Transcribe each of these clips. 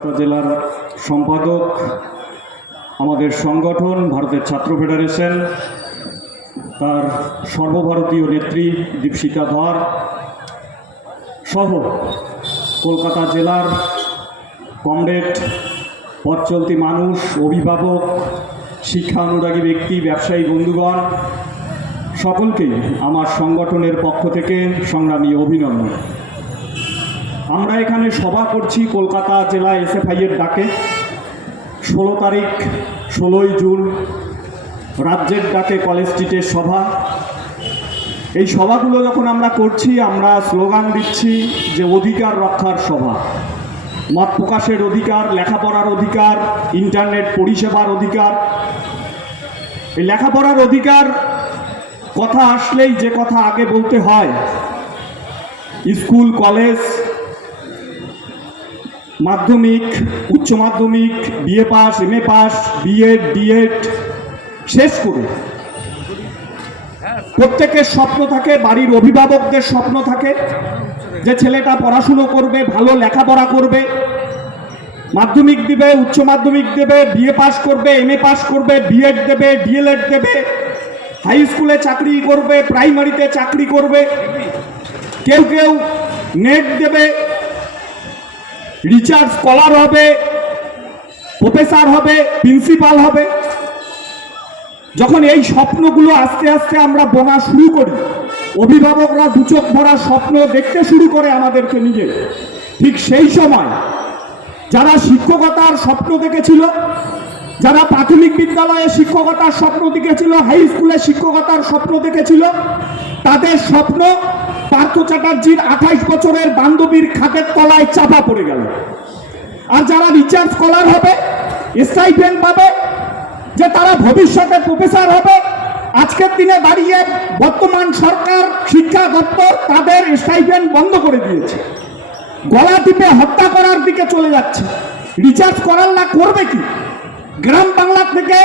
জেলার সম্পাদক, আমাদের সংগঠন, ভারতের ছাত্র ফেডারেশন, তার সর্বভারতীয় নেত্রী দীপশিকা ধর সহ কলকাতা জেলার কমরেড পথ চলতি মানুষ, অভিভাবক শিক্ষা অনুরাগী ব্যক্তি, ব্যবসায়ী বন্ধুগণ, সকলকেই আমার সংগঠনের পক্ষ থেকে সংগ্রামী অভিনন্দন। আমরা এখানে সভা করছি কলকাতা জেলা এসএফআই এর ডাকে। ষোলো তারিখ, ষোলোই জুন রাজ্যের ডাকে কলেজ স্ট্রিটের সভা। এই সভাগুলো যখন আমরা করছি, আমরা স্লোগান দিচ্ছি যে অধিকার রক্ষার সভা। মত প্রকাশের অধিকার, লেখাপড়ার অধিকার, ইন্টারনেট পরিষেবার অধিকার। এই লেখাপড়ার অধিকার, কথা আসলেই যে কথা আগে বলতে হয়। স্কুল, কলেজ মাধ্যমিক, উচ্চ মাধ্যমিক BA pass M A pass BEd DEd শেষ করে প্রত্যেকের স্বপ্ন থাকে, বাড়ির অভিভাবকদের স্বপ্ন থাকে, যে ছেলেটা পড়াশুনো করবে, ভালো লেখাপড়া করবে, মাধ্যমিক দিবে, উচ্চ মাধ্যমিক দেবে বিএ পাস করবে এম এ পাস করবে বিএড দেবে ডিএলএড দেবে হাই স্কুলে চাকরি করবে প্রাইমারিতে চাকরি করবে, কেউ কেউ নেট দেবে রিচার্জ স্কলার হবে, প্রফেসর হবে, প্রিন্সিপাল হবে। যখন এই স্বপ্নগুলো আস্তে আস্তে আমরা বোনা শুরু করি, অভিভাবকরা দুচোখ ভরা স্বপ্ন দেখতে শুরু করে আমাদেরকে নিজে। ঠিক সেই সময় যারা শিক্ষকতার স্বপ্ন দেখেছিল, যারা প্রাথমিক বিদ্যালয়ে শিক্ষকতার স্বপ্ন দেখেছিল, হাই স্কুলে শিক্ষকতার স্বপ্ন দেখেছিল, তাদের স্বপ্ন পার্থ চ্যাটার্জির আঠাইশ বছরের বান্ধবীর খাটের তলায় চাপা পড়ে গেল। আর যারা রিচার্জ স্কলার হবে স্টাইপেন্ড পাবে, যে তারা ভবিষ্যতে প্রফেসর হবে, আজকের দিনে দাঁড়িয়ে বর্তমান সরকার, শিক্ষা দপ্তর তাদের স্টাইপেন্ড বন্ধ করে দিয়েছে। গলা টিপে হত্যা করার দিকে চলে যাচ্ছে। রিচার্জ করার না, করবে কি? গ্রাম বাংলা থেকে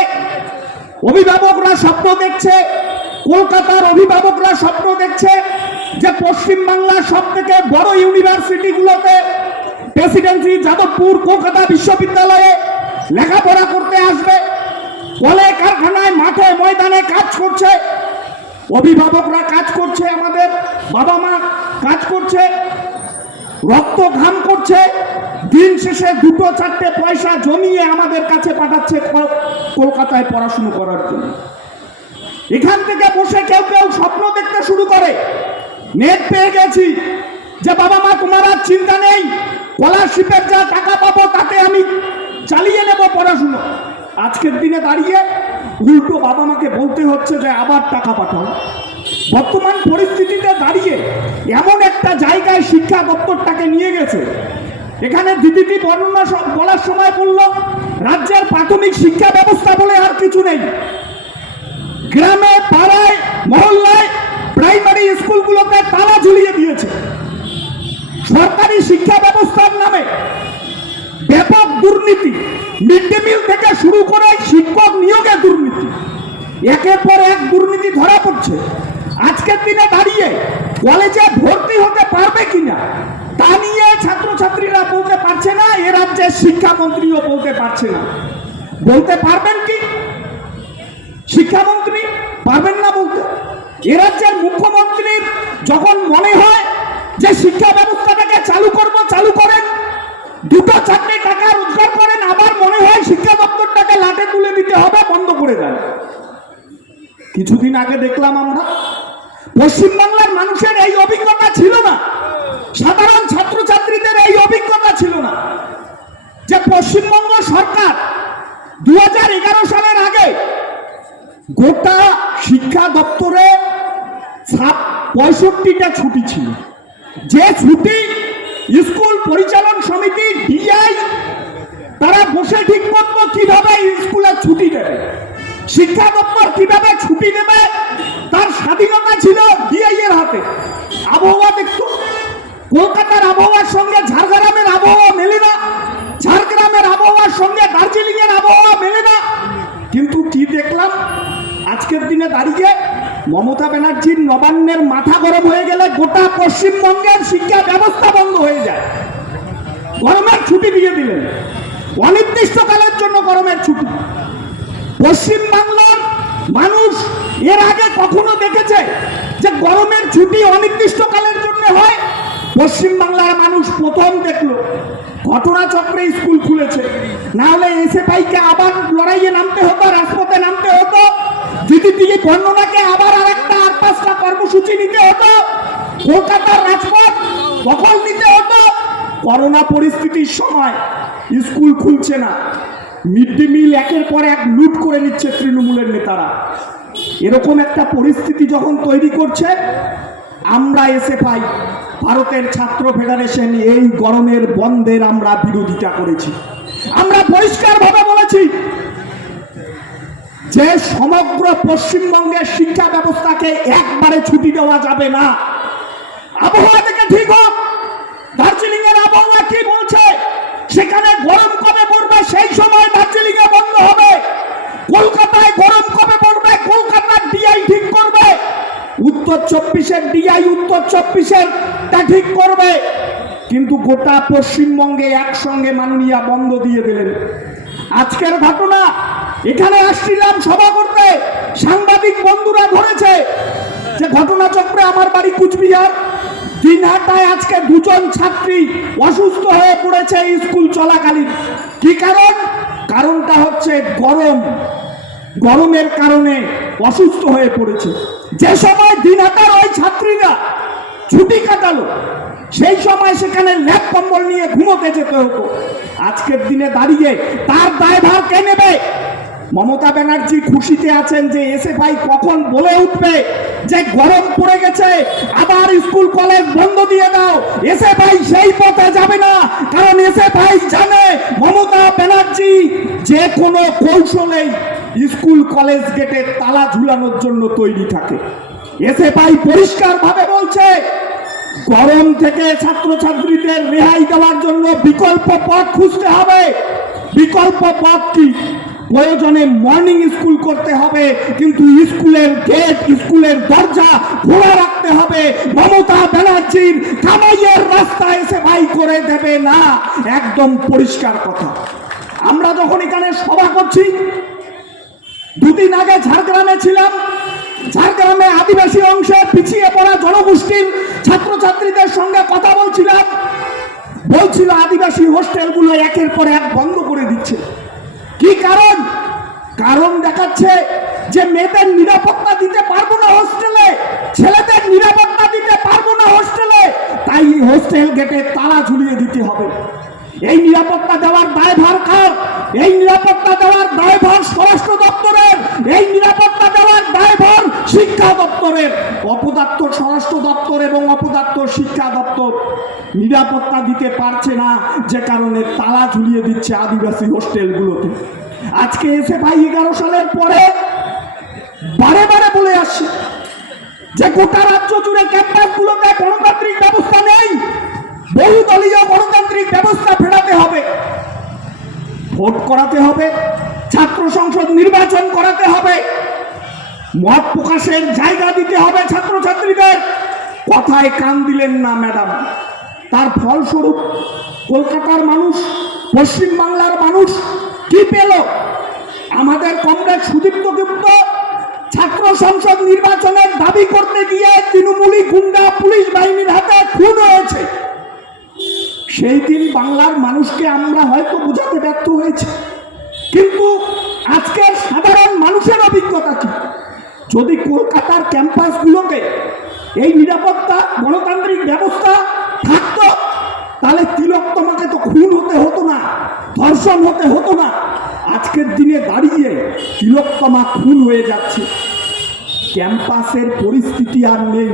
অভিভাবকরা স্বপ্ন দেখছে, কলকাতার অভিভাবকরা স্বপ্ন দেখছে যে পশ্চিমবাংলার সব থেকে বড় ইউনিভার্সিটিগুলোতে প্রেসিডেন্সি যাদবপুর কলকাতা বিশ্ববিদ্যালয়ে লেখাপড়া করতে আসবে কলে কারখানায়, মাঠে, ময়দানে কাজ করছে, অভিভাবকরা কাজ করছে আমাদের বাবা মা কাজ করছে, রক্ত ঘাম করছে, দিন শেষে দুটো চারটে পয়সা জমিয়ে আমাদের কাছে পাঠাচ্ছে কলকাতায় পড়াশুনো করার জন্য। এখান থেকে বসে কেউ কেউ স্বপ্ন দেখতে শুরু করে। নেট পেয়ে গেছি। যে বাবা মা, তোমার আর চিন্তা নেই। স্কলারশিপের যা টাকা পাবো, তাতে আমি চালিয়ে নেব পড়াশুনো। আজকের দিনে দাঁড়িয়ে উল্টো বাবা মাকে বলতে হচ্ছে যে, আবার টাকা পাঠাও। বর্তমান পরিস্থিতিতে দাঁড়িয়ে এমন একটা জায়গায় শিক্ষা দপ্তরটাকে নিয়ে গেছে। এখানে দিদিটি বর্ণনা বলার সময় বলল, রাজ্যের প্রাথমিক শিক্ষা ব্যবস্থা বলে আর কিছু নেই। গ্রামে, পাড়ায়, মহল্লায় প্রাইমারি স্কুলগুলোতে তালা ঝুলিয়ে দিয়েছে। সরকারি শিক্ষা ব্যবস্থার নামে ব্যাপক দুর্নীতি। মিড ডে মিল থেকে শুরু করে শিক্ষক নিয়োগে দুর্নীতি। একের পর এক দুর্নীতি ধরা পড়ছে। আজকের দিনে দাঁড়িয়ে কলেজে ভর্তি হতে পারবে কিনা, তা নিয়ে ছাত্রছাত্রীরা বলতে পারছে না, এ রাজ্যের শিক্ষামন্ত্রীও বলতে পারছে না। বলতে পারবেন কি? শিক্ষামন্ত্রী পারবেন না বলতে? এ রাজ্যের মুখ্যমন্ত্রীর যখন মনে হয় যে শিক্ষা ব্যবস্থাটাকে চালু করব, চালু করেন, দুটো চারটে টাকা রোজগার করেন, আবার মনে হয় শিক্ষা দপ্তরটাকে লাটে তুলে দিতে হবে, বন্ধ করে দেন। কিছুদিন আগে দেখলাম আমরা, পশ্চিমবাংলার মানুষের এই অভিজ্ঞতা ছিল না। সাধারণ ছাত্রছাত্রীদের এই অভিজ্ঞতা ছিল না। যে পশ্চিমবঙ্গ সরকার দু হাজার এগারো সালের আগে গোটা শিক্ষা দপ্তরে পঁয়ষট্টিটা ছুটি ছিল। যে ছুটি স্কুল পরিচালন সমিতি ডিআই তারা বসে ঠিক করতো কীভাবে স্কুলের ছুটি দেবে, শিক্ষা দপ্তর কীভাবে ছুটি দেবে, তার স্বাধীনতা ছিল ডিআই এর হাতে। আবহাওয়া দেখতো, কলকাতার আবহাওয়ার সঙ্গে ঝাড়গ্রামের আবহাওয়া মেলে না, ঝাড়গ্রামের আবহাওয়ার সঙ্গে দার্জিলিং এর আবহাওয়া মেলে না। কিন্তু কি দেখলাম? আজকের দিনে দাঁড়িয়ে মমতা ব্যানার্জির নবান্নের মাথা গরম হয়ে গেলে গোটা পশ্চিমবঙ্গের শিক্ষা ব্যবস্থা বন্ধ হয়ে যায়। গরমের ছুটি দিয়ে দিলেন। অনির্দিষ্টকালের জন্য গরমের ছুটি। পশ্চিম বাংলার মানুষ এর আগে কখনো দেখেছে যে গরমের ছুটি অনির্দিষ্টকালের জন্য হয়? পশ্চিম বাংলার মানুষ প্রথম দেখল। ঘটনাচক্রে স্কুল খুলেছে। না হলে এসে পাইকে আবার লড়াইয়ে নামতে হতো, রাজপথে নামতে হতো। দিদি বর্ণনাকে আবার আরেকটা আর পাঁচটা কর্মসূচি নিতে হতো, কলকাতার রাজপথ দখল নিতে হতো, করোনা পরিস্থিতির সময় স্কুল খুলছে না। মিড ডে মিল একের পর এক লুট করে নিচ্ছে তৃণমূলের নেতারা। এরকম একটা পরিস্থিতি যখন তৈরি করছে, আমরা এসে পাই, ভারতের ছাত্র ফেডারেশন এই গরমের বন্ধের আমরা বিরোধিতা করেছি। আমরা পরিষ্কারভাবে বলেছি যে সমগ্র পশ্চিমবঙ্গের শিক্ষা ব্যবস্থাকে একবারে ছুটি দেওয়া যাবে না। আবহাওয়া থেকে ঠিক হোক দার্জিলিং এর আবহাওয়া কি বলছে, সেখানে গরম কবে পড়বে, সেই সময় দার্জিলিং এ বন্ধ হবে। কলকাতায় গরম কবে পড়বে, কলকাতার ডিআই ঠিক করবে। উত্তর চব্বিশের ডিআই উত্তর চব্বিশের তা ঠিক করবে। কিন্তু গোটা পশ্চিমবঙ্গে একসঙ্গে মাননীয়া বন্ধ দিয়ে দিলেন। আজকের ঘটনা এখানে আসছিলাম সভা করতে। সাংবাদিক বন্ধুরা ধরেছে যে ঘটনাচক্রে আমার বাড়ি কুচবিহার। দিনহাটায় আজকে দুজন ছাত্রী অসুস্থ হয়ে পড়েছে স্কুল চলাকালীন। কি কারণ? কারণটা হচ্ছে গরম। গরমের কারণে অসুস্থ হয়ে পড়েছে। যে সময় দিনহাটার ওই ছাত্রীরা ছুটি কাটালো, সেই সময় সেখানে ল্যাপ কম্বল নিয়ে ঘুমোতে যেতে হতো। আজকের দিনে দাঁড়িয়ে তার দায়ভার কে নেবে? মমতা ব্যানার্জি খুশিতে আছেন যে এসে ভাই কখন বলে উঠবে? যে গরম পড়ে গেছে, আবার স্কুল, কলেজ বন্ধ দিয়ে দাও। এসে ভাই সেই পথে যাবে না, কারণ এসে ভাই জানে মমতা ব্যানার্জি যে কোনো কৌশলেই স্কুল, কলেজ গেটে তালা ঝুলানোর জন্য তৈরি থাকে। এসে ভাই পরিষ্কার ভাবে বলছে, গরম থেকে ছাত্রছাত্রীদের রেহাই দেওয়ার জন্য বিকল্প পথ খুঁজতে হবে। বিকল্প পথ কি? প্রয়োজনে মর্নিং স্কুল করতে হবে, কিন্তু স্কুলের গেট স্কুলের দরজা খোলা রাখতে হবে। মমতা ব্যানার্জির কামাইয়ের রাস্তা এসে ভাই করে দেবে না। একদম পরিষ্কার কথা। আমরা যখন এখানে সভা করছি, দুদিন আগে ঝাড়গ্রামে ছিলাম। ঝাড়গ্রামে আদিবাসী অংশে পিছিয়ে পড়া জনগোষ্ঠীর ছাত্রছাত্রীদের সঙ্গে কথা বলছিলাম। বলছিল আদিবাসী হোস্টেলগুলো একের পর এক বন্ধ করে দিচ্ছে। কি কারণ? কারণ দেখাচ্ছে যে মেয়েদের নিরাপত্তা দিতে পারব না হোস্টেলে, ছেলেদের নিরাপত্তা দিতে পারব না হোস্টেলে, তাই হোস্টেল গেটে তালা ঝুলিয়ে দিতে হবে। এই নিরাপত্তা দেওয়ার দায়ভার কার? এই নিরাপত্তা দেওয়ার দায়ভার স্বরাষ্ট্র দপ্তরের। এই নিরাপত্তা দেওয়ার দায়ভার শিক্ষা দপ্তরের। অপদার্থ স্বরাষ্ট্র দপ্তর এবং অপদার্থ শিক্ষা দপ্তর নিরাপত্তা দিতে পারছে না, যে কারণে তালা ঝুলিয়ে দিচ্ছে আদিবাসী হোস্টেলগুলোতে। আজকে এসে ভাই এগারো সালের পরে বারে বারে বলে আসছে যে গোটা রাজ্য জুড়ে ক্যাম্পাসগুলোতে গণতান্ত্রিক ব্যবস্থা নেই। বহুদলীয় গণতান্ত্রিক ব্যবস্থা ফেরাতে হবে। ভোট করাতে হবে, ছাত্র সংসদ নির্বাচন করাতে হবে। মত প্রকাশের জায়গা দিতে হবে ছাত্রছাত্রীদের। কথায় কান দিলেন না, ম্যাডাম। তার ফলস্বরূপ কলকাতার মানুষ পশ্চিম বাংলার মানুষ কি পেল? আমাদের কমরেড সুদীপ্ত গুপ্ত ছাত্র সংসদ নির্বাচনের দাবি করতে গিয়ে তৃণমূলী গুন্ডা পুলিশ বাহিনীর হাতে খুন হয়েছে। সেই দিন বাংলার মানুষকে আমরা হয়তো বোঝাতে ব্যর্থ হয়েছে। কিন্তু আজকের সাধারণ মানুষের অভিজ্ঞতা কি? যদি কলকাতার ক্যাম্পাসগুলোকে এই নিরাপত্তা, গণতান্ত্রিক ব্যবস্থা থাকতো, তাহলে তিলক তোমাকে তো খুন হতে হতো না, ধর্ষণ হতে হতো না। আজকের দিনে দাঁড়িয়ে তিলোত্তমা খুন হয়ে যাচ্ছে। ক্যাম্পাসের পরিস্থিতি আর নেই।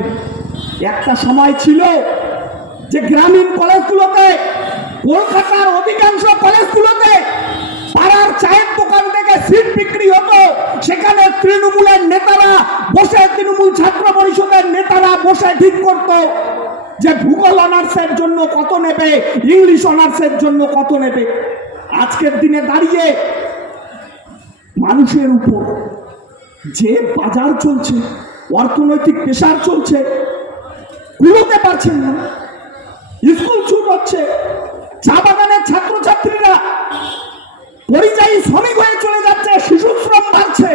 একটা সময় ছিল যে গ্রামীণ কলেজগুলোতে, কলকাতার অধিকাংশ কলেজগুলোতে পাড়ার চায়ের দোকান থেকে সিট বিক্রি হতো। সেখানে তৃণমূলের নেতারা বসে, তৃণমূল ছাত্র পরিষদের নেতারা বসে ঠিক করতো যে ভূগোল অনার্সের জন্য কত নেবে, ইংলিশ অনার্সের জন্য কত নেবে। আজকের দিনে দাঁড়িয়ে মানুষের উপর যে বাজার চলছে, অর্থনৈতিক পেশার চলছে, কুলোতে পারছেন না। স্কুল ছুট হচ্ছে। চা বাগানের ছাত্রছাত্রীরা পরিযায়ী শ্রমিক হয়ে চলে যাচ্ছে, শিশু শ্রম বাড়ছে।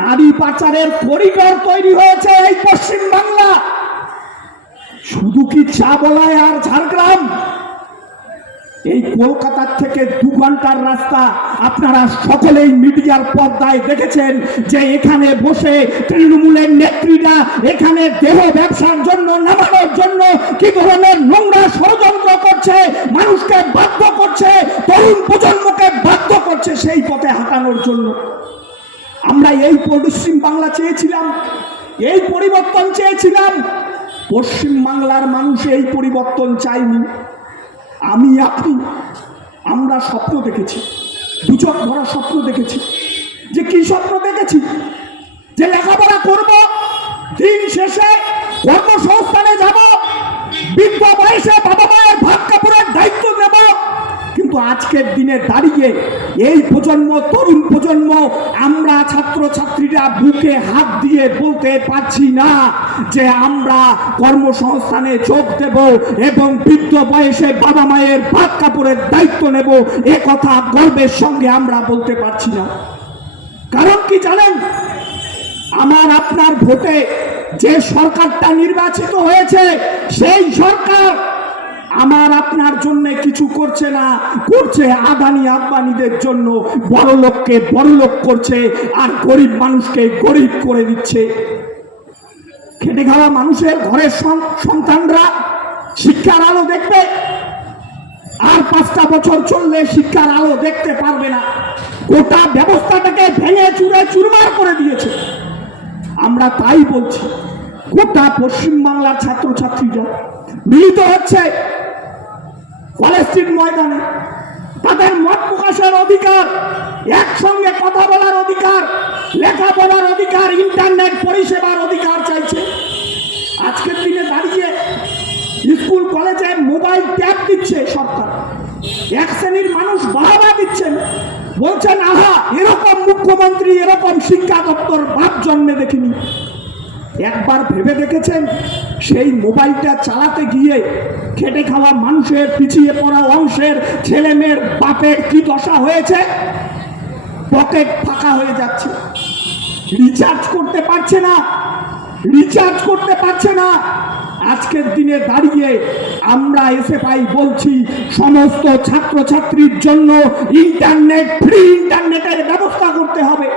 নারী পাচারের করিডর তৈরি হয়েছে এই পশ্চিম বাংলা শুধু কি চা বলায় আর ঝাড়গ্রাম? এই কলকাতার থেকে দু ঘণ্টার রাস্তা আপনারা সকলেই মিডিয়ার পর্দায় দেখেছেন যে এখানে বসে তৃণমূলের নেত্রীরা এখানে দেহ ব্যবসার জন্য, নামানোর জন্য কি ধরনের নোংরা ষড়যন্ত্র করছে, মানুষকে বাধ্য করছে, তরুণ প্রজন্মকে বাধ্য করছে সেই পথে হাঁটানোর জন্য। আমরা এই পশ্চিম বাংলা চেয়েছিলাম, এই পরিবর্তন চেয়েছিলাম। পশ্চিম বাংলার মানুষ এই পরিবর্তন চায়নি। আমি আপনি, আমরা স্বপ্ন দেখেছি দুচক ভরা স্বপ্ন দেখেছি। যে কি স্বপ্ন দেখেছি? যে লেখাপড়া করব, দিন শেষে কর্মসংস্থানে যাব বৃদ্ধ বয়সে বাবা মায়ের ভাগ কাপড়ের দায়িত্ব নেব। কিন্তু আজকের দিনে দাঁড়িয়ে এই প্রজন্ম, তরুণ প্রজন্ম, আমরা ছাত্র ছাত্রীরা বুকে হাত দিয়ে বলতে পারছি না যে আমরা কর্মসংস্থানে যোগ দেব এবং বৃদ্ধ বয়সে বাবা মায়ের ভাত কাপড়ের দায়িত্ব নেব। এ কথা গর্বের সঙ্গে আমরা বলতে পারছি না। কারণ কি জানেন? আমার, আপনার ভোটে যে সরকারটা নির্বাচিত হয়েছে, সেই সরকার আমার আপনার জন্য কিছু করছে না, করছে আদানি আব্বানিদের জন্য। বড় লোককে বড় লোক করছে আর গরিব মানুষকে গরিব করে দিচ্ছে। খেটে খাওয়া মানুষের ঘরের সন্তানরা শিক্ষার আলো দেখবে। আর পাঁচটা বছর চললে শিক্ষার আলো দেখতে পারবে না। গোটা ব্যবস্থাটাকে ভেঙে চুরে চুরমার করে দিয়েছে। আমরা তাই বলছি, গোটা পশ্চিমবাংলার ছাত্রছাত্রীরা মিলিত হচ্ছে। স্ট্রিট ময়দানে তাদের মত প্রকাশের অধিকার, একসঙ্গে কথা বলার অধিকার লেখা লেখাপড়ার অধিকার, ইন্টারনেট পরিষেবার অধিকার চাইছে। আজকের দিনে দাঁড়িয়ে স্কুল, কলেজে মোবাইল ট্যাব দিচ্ছে সরকার। এক শ্রেণির মানুষ বাহাবা দিচ্ছেন, বলছেন, আহা, এরকম মুখ্যমন্ত্রী, এরকম শিক্ষা দপ্তর বাপ জন্মে দেখিনি। একবার ভেবে দেখেছেন? সেই মোবাইলটা চালাতে গিয়ে খেটে খাওয়া মানুষের পিছিয়ে পড়া অংশের ছেলে মেয়ের বাপের কি দশা হয়েছে? পকেট ফাঁকা হয়ে যাচ্ছে। রিচার্জ করতে পারছে না। রিচার্জ করতে পারছে না। আজকের দিনে দাঁড়িয়ে আমরা এসে পাই বলছি, সমস্ত ছাত্রছাত্রীর জন্য ইন্টারনেট, ফ্রি ইন্টারনেটের ব্যবস্থা করতে হবে।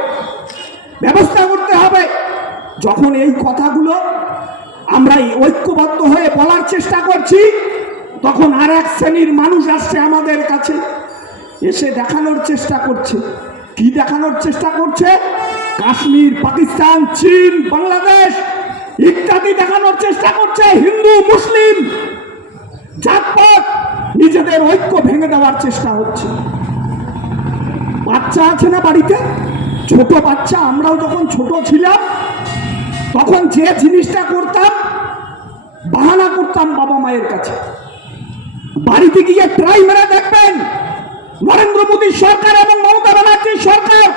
ব্যবস্থা করতে হবে। যখন এই কথাগুলো আমরা ঐক্যবদ্ধ হয়ে বলার চেষ্টা করছি, তখন আর এক শ্রেণির মানুষ আসছে আমাদের কাছে, এসে দেখানোর চেষ্টা করছে। কি দেখানোর চেষ্টা করছে? কাশ্মীর, পাকিস্তান, চীন, বাংলাদেশ, ইত্যাদি দেখানোর চেষ্টা করছে হিন্দু, মুসলিম, জাতপাত। নিজেদের ঐক্য ভেঙে দেওয়ার চেষ্টা হচ্ছে। বাচ্চা আছে না বাড়িতে? ছোট বাচ্চা, আমরাও যখন ছোট ছিলাম তখন যে জিনিসটা করতাম, বাহানা করতাম বাবা মায়ের কাছে। বাড়িতে গিয়ে ট্রাই মেরে দেখবেন, নরেন্দ্র মোদী সরকার এবং মমতা ব্যানার্জির সরকার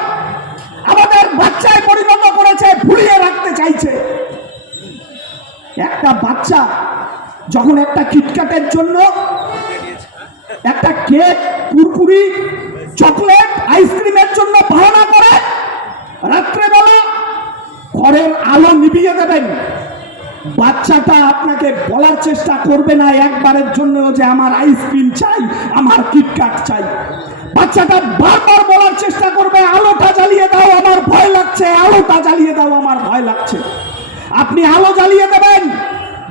আমাদের বাচ্চায় পরিণত করেছে, ভুলিয়ে রাখতে চাইছে। একটা বাচ্চা যখন একটা কিটকাটের জন্য একটা কেক কুরকুরি চকলেট আইসক্রিমের জন্য বাহানা করে রাত্রেবেলা ঘরের আলো নিভিয়ে দেবেন বাচ্চাটা আপনাকে বলার চেষ্টা করবে না একবারের জন্য যে আমার আইসক্রিম চাই, আমার কিটকাট চাই। বাচ্চাটা বারবার বলার চেষ্টা করবে, আলোটা জ্বালিয়ে দাও, আমার ভয় লাগছে, আলোটা জ্বালিয়ে দাও, আমার ভয় লাগছে। আপনি আলো জ্বালিয়ে দেবেন,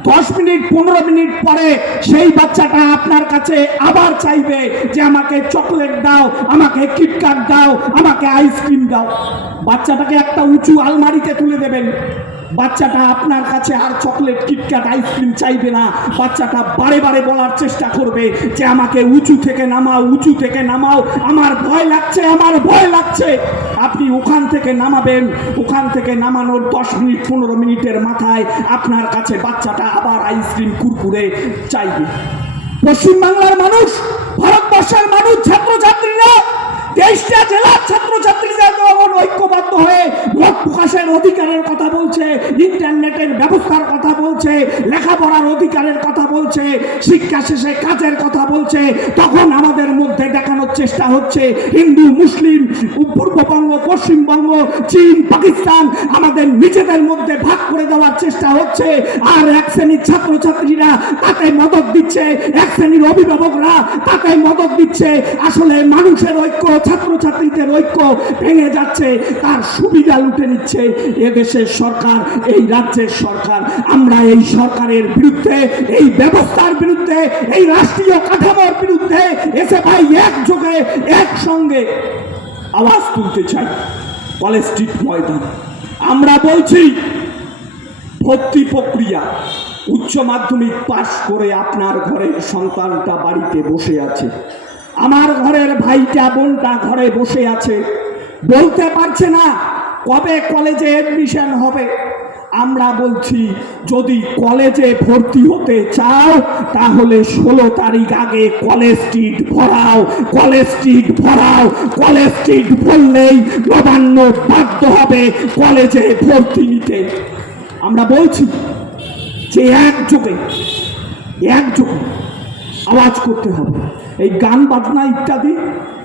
দশ মিনিট, পনেরো মিনিট পরে সেই বাচ্চাটা আপনার কাছে আবার চাইবে যে আমাকে চকলেট দাও, আমাকে কিটকাট দাও, আমাকে আইসক্রিম দাও। বাচ্চাটাকে একটা উঁচু আলমারিতে তুলে দেবেন। বাচ্চাটা আপনার কাছে আর চকলেট কিটক্যাট আইসক্রিম চাইবে না। বাচ্চাটা বারে বারে বলার চেষ্টা করবে যে আমাকে উঁচু থেকে নামাও, উঁচু থেকে নামাও। আমার ভয় লাগছে, আমার ভয় লাগছে। আপনি ওখান থেকে নামাবেন। ওখান থেকে নামানোর দশ মিনিট, পনেরো মিনিটের মাথায় আপনার কাছে বাচ্চাটা আবার আইসক্রিম কুরকুরে চাইবে। পশ্চিমবাংলার মানুষ, ভারতবর্ষের মানুষ, ছাত্রছাত্রীরা তেইশটা জেলার ছাত্রছাত্রীরা যখন হয়ে মত প্রকাশের অধিকারের কথা বলছে, ইন্টারনেটের ব্যবস্থার কথা বলছে, লেখাপড়ার অধিকারের কথা বলছে, শিক্ষা শেষে কাজের কথা বলছে, তখন আমাদের মধ্যে দেখানোর চেষ্টা হচ্ছে, হিন্দু, মুসলিম, পূর্ববঙ্গ, পশ্চিমবঙ্গ, চীন, পাকিস্তান, আমাদের নিজেদের মধ্যে ভাগ করে দেওয়ার চেষ্টা হচ্ছে, আর এক শ্রেণির ছাত্রছাত্রীরা তাতে মদত দিচ্ছে, এক শ্রেণির অভিভাবকরা তাতে মদত দিচ্ছে, আসলে মানুষের ঐক্য, ছাত্রছাত্রীদের ঐক্য ভেঙে যাচ্ছে, তার সুবিধা লুটে নিচ্ছে এদেশের সরকার, এই রাজ্যের সরকার। আমরা এই সরকারের বিরুদ্ধে, এই ব্যবস্থার বিরুদ্ধে, এই রাষ্ট্রীয় কাঠামোর বিরুদ্ধে এসে ভাই একযোগে, একসঙ্গে আওয়াজ তুলতে চাই। কলেজ স্ট্রিট ময়দান। আমরা বলছি, ভর্তি প্রক্রিয়া। উচ্চ মাধ্যমিক পাশ করে আপনার ঘরের সন্তানটা বাড়িতে বসে আছে। আমার ঘরের ভাইটা বোনটা ঘরে বসে আছে। বলতে পারছে না কবে কলেজে এডমিশন হবে। আমরা বলছি, যদি কলেজে ভর্তি হতে চাও, তাহলে ষোলো তারিখ আগে কলেজ স্ট্রিট ভরাও, কলেজ স্ট্রিট ভরাও, কলেজ স্ট্রিট ভরলেই নবান্ন বাধ্য হবে কলেজে ভর্তি নিতে। আমরা বলছি যে একযোগে একযোগে আওয়াজ করতে হবে। এই গান বাজনা ইত্যাদি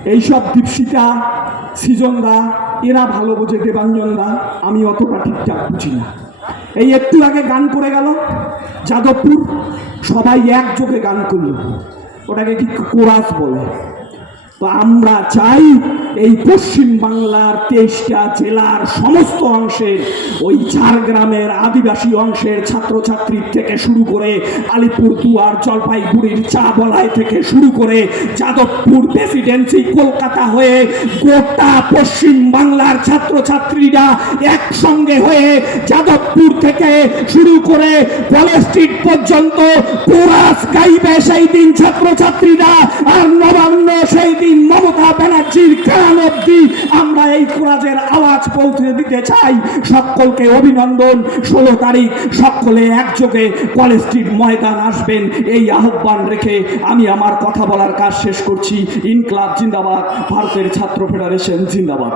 এইসব দীপশিকা সৃজনরা এরা ভালো বোঝে দেবাঞ্জনরা আমি অতটা ঠিকঠাক বুঝি না। এই একটু আগে গান করে গেল, যাদবপুর। সবাই একযোগে গান করল। ওটাকে কি কোরাস বলে। তো আমরা চাই এই পশ্চিম বাংলার তেইশটা জেলার সমস্ত অংশের, ওই ঝাড়গ্রামের আদিবাসী অংশের ছাত্রছাত্রী থেকে শুরু করে আলিপুর দুয়ার জলপাইগুড়ির চা বলাই থেকে শুরু করে যাদবপুর প্রেসিডেন্সি কলকাতা হয়ে গোটা পশ্চিম বাংলার ছাত্রছাত্রীরা একসঙ্গে হয়ে যাদবপুর থেকে শুরু করে কলেজ স্ট্রিট পর্যন্ত কোরাস গাইবে সেই দিন ছাত্রছাত্রীরা আর নবান্ন সেই দিন মমতা ব্যানার্জির কান অব্দি আমরা এই কোরআনের আওয়াজ পৌঁছে দিতে চাই। সকলকে অভিনন্দন। ষোলো তারিখ সকলে একযোগে কলেজ স্ট্রিট ময়দান আসবেন। এই আহ্বান রেখে আমি আমার কথা বলার কাজ শেষ করছি। ইনকলাব জিন্দাবাদ, ভারতের ছাত্র ফেডারেশন জিন্দাবাদ।